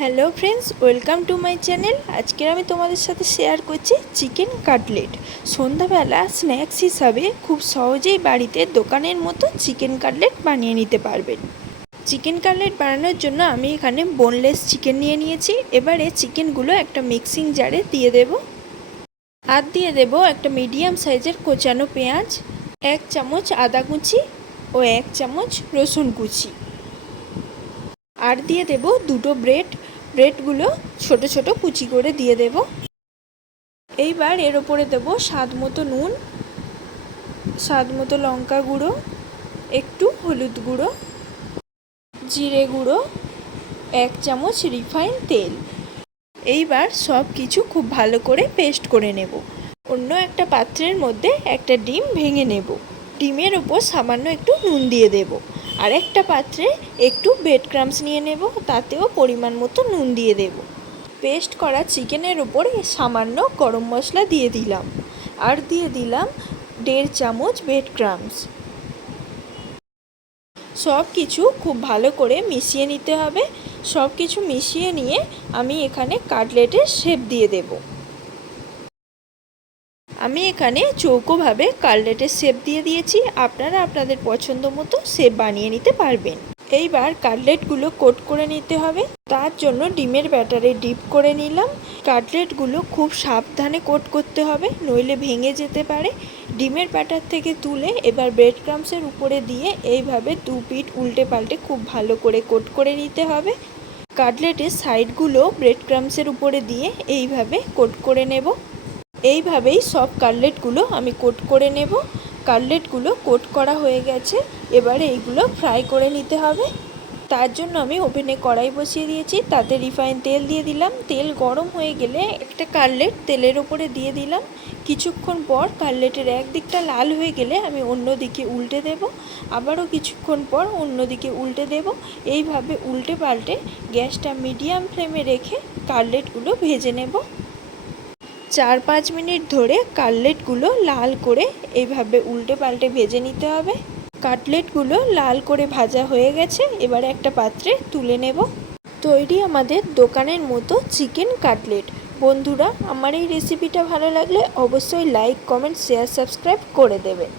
Hello friends, welcome to my channel. আজকের আমি তোমাদের সাথে শেয়ার করছি চিকেন কাটলেট। সন্ধ্যাবেলা স্ন্যাক্স হিসাবে খুব সহজেই বাড়িতে দোকানের মতো চিকেন কাটলেট বানিয়ে নিতে পারবেন। চিকেন কাটলেট বানানোর জন্য আমি এখানে বোনলেস চিকেন নিয়ে নিয়েছি। এবারে চিকেনগুলো একটা মিক্সিং জারে দিয়ে দেব। আর দিয়ে দেব একটা মিডিয়াম সাইজের কোচানো পেঁয়াজ, 1 চামচ আদা কুচি ও 1 চামচ রসুন কুচি। আর দিয়ে দেব দুটো ব্রেডগুলো ছোট ছোট কুচি করে দিয়ে দেব। এইবার এর ওপরে দেব স্বাদ মতো নুন, স্বাদ মতো লঙ্কা গুঁড়ো, একটু হলুদ গুঁড়ো, জিরে গুঁড়ো, 1 চামচ রিফাইন তেল। এইবার সব কিছু খুব ভালো করে পেস্ট করে নেব। অন্য একটা পাত্রের মধ্যে একটা ডিম ভেঙে নেব। ডিমের ওপর সামান্য একটু নুন দিয়ে দেব। আর একটা পাত্রে একটু ব্রেড ক্রাম্বস নিয়ে নেব, তাতেও পরিমাণ মতো নুন দিয়ে দেব। পেস্ট করা চিকেনের ওপর সামান্য গরম মশলা দিয়ে দিলাম। আর দিয়ে দিলাম 1.5 চামচ ব্রেড ক্রাম্বস। সব কিছু খুব ভালো করে মিশিয়ে নিতে হবে। সব কিছু মিশিয়ে নিয়ে আমি এখানে কাটলেটের শেপ দিয়ে দেব। আমি এখানে চৌকোভাবে কাটলেটের শেপ দিয়ে দিয়েছি। আপনারা আপনাদের পছন্দ মতো শেপ বানিয়ে নিতে পারবেন। এইবার কাটলেটগুলো কোট করে নিতে হবে। তার জন্য ডিমের ব্যাটারে ডিপ করে নিলাম। কাটলেটগুলো খুব সাবধানে কোট করতে হবে, নইলে ভেঙে যেতে পারে। ডিমের ব্যাটার থেকে তুলে এবার ব্রেড ক্রাম্বসের উপরে দিয়ে এইভাবে 2 পিঠ উল্টে পাল্টে খুব ভালো করে কোট করে নিতে হবে। কাটলেটের সাইডগুলো ব্রেড ক্রাম্বসের উপরে দিয়ে এইভাবে কোট করে নেব। এইভাবেই সব কাটলেটগুলো আমি কোট করে নেব। কাটলেটগুলো কোট করা হয়ে গেছে। এবারে এইগুলো ফ্রাই করে নিতে হবে। তার জন্য আমি ওভেনে কড়াই বসিয়ে দিয়েছি, তাতে রিফাইন তেল দিয়ে দিলাম। তেল গরম হয়ে গেলে একটা কাটলেট তেলের ওপরে দিয়ে দিলাম। কিছুক্ষণ পর কাটলেটের এক দিকটা লাল হয়ে গেলে আমি অন্য দিকে উল্টে দেব। আবারও কিছুক্ষণ পর অন্য দিকে উল্টে দেব। এইভাবে উল্টে পাল্টে গ্যাসটা মিডিয়াম ফ্লেমে রেখে কাটলেটগুলো ভেজে নেব। 4-5 মিনিট ধরে কাটলেটগুলো লাল করে এইভাবে উল্টে পাল্টে ভেজে নিতে হবে। কাটলেটগুলো লাল করে ভাজা হয়ে গেছে। এবারে একটা পাত্রে তুলে নেব। তৈরি আমাদের দোকানের মতো চিকেন কাটলেট। বন্ধুরা, আমার এই রেসিপিটা ভালো লাগলে অবশ্যই লাইক, কমেন্ট, শেয়ার, সাবস্ক্রাইব করে দেবেন।